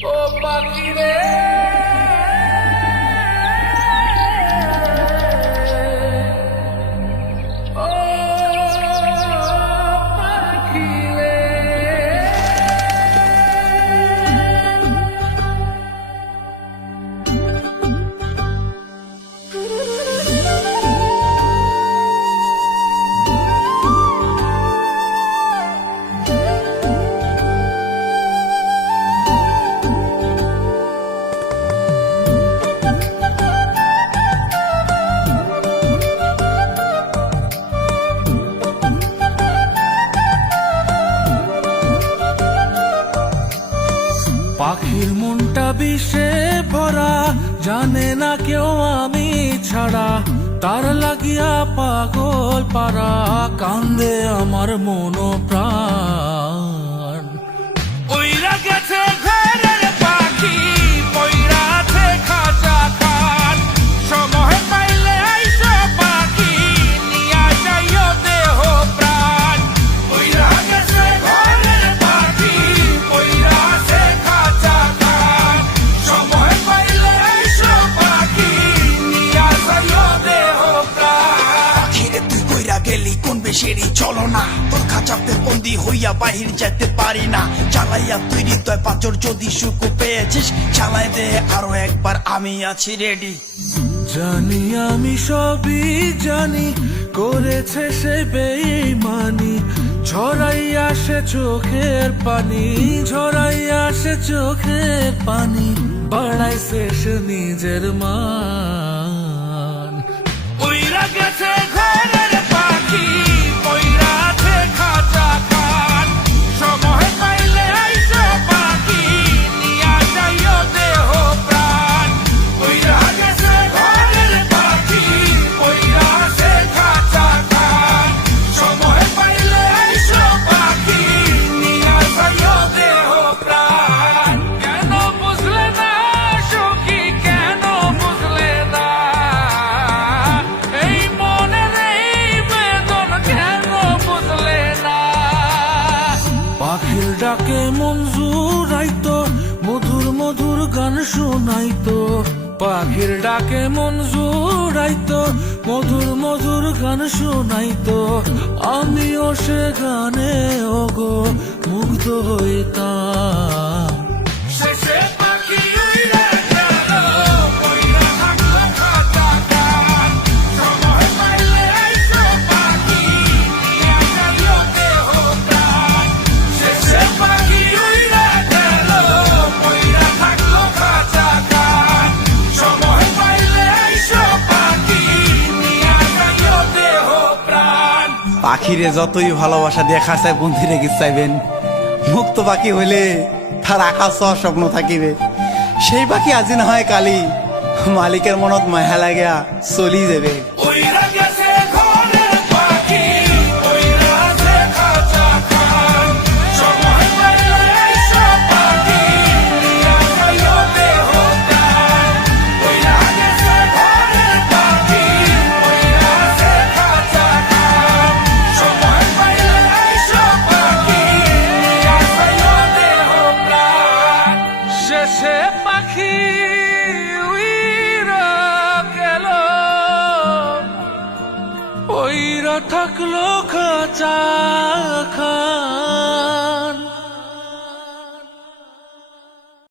ও পাখি রে ও পাখি রে পাখির মনটা বিষে ভরা, জানে না কেউ আমি ছাড়া, তার লাগিয়া পাগল পারা, কান্দে আমার মন প্রাণ। উইরা গেছে ঘরের পাখি, পইরা আছে খাঁচা খান, সময় পাইলে আইসো পাখি, নিয়া যাইও দেহ প্রাণ। উইরা গেছে ঘরের পাখি, পইরা আছে খাঁচা খান, সময় পাইলে আইসো পাখি, নিয়া যাইও দেহ প্রাণ। পাখিরে তুই কইরা গেলি কোন বেশেরই চলো না, তোর খাঁচাতে বন্দি হইয়া বাহির যেতে পারি না। চালাইয়া তুই হৃদয় পাচর, যদি সুখ পেয়েছিস চালাই দে আরো একবার, আমি আছি রেডি। জানি আমি সবই জানি, করেছে সে বেঈমানি, ঝরাইয়া সে চোখের পানি, ঝরাইয়া সে চোখের পানি, বাড়াইছে সে নিজের মান। উইরা গেছে ঘরের পাখি, পইরা আছে খাঁচা খান, সময় পাইলে আইসো পাখি, নিয়া যাইও দেহ প্রাণ। উইরা গেছে ঘরের পাখি, পইরা আছে খাঁচা খান, সময় পাইলে আইসো পাখি, নিয়া যাইও দেহ প্রাণ। কেন বুঝলে না সখী, কেন বুঝলে না এই মনের এই বেদন, কেন বুঝলে না? পাখির ডাকে মন জুড়াইতো, মধুর মধুর গান শোনাইতো, পাখির ডাকে মন জুড়াইতো, মধুর মধুর গান শোনাইতো, আমিও সে গানে ওগো মুগ্ধ হইতাম। শেষে পাখি উইরা গেল, পইরা থাকলো খাঁচা খান, সময় পাইলে আইসো পাখি, নিয়া যাইও দেহ প্রাণ। শেষে পাখি উইরা গেল, পইরা থাকলো খাঁচা খান, সময় পাইলে আইসো পাখি, নিয়া যাইও দেহ প্রাণ। পাখিরে যতই ভালোবাসা দিয়ে খাঁচায় বন্দি রেখে চাইবেন, মুক্ত পাখি হইলে তার আকাশ সহ স্বপ্ন থাকিবে। সেই পাখি আজি না হয় কালি, মালিকের মনত মায়া লাগিয়া চলি যাবে। উইরা গেছে ঘরের পাখি, পইরা আছে খাঁচা খান, সময় পাইলে আইসো পাখি, নিয়া যাইও দেহ প্রাণ। উইরা গেছে ঘরের পাখি, পইরা আছে খাঁচা খান, সময় পাইলে আইসো পাখি, নিয়া যাইও দেহ প্রাণ। শেষে পাখি উইরা গেল, পইরা থাকলো খাঁচা খান।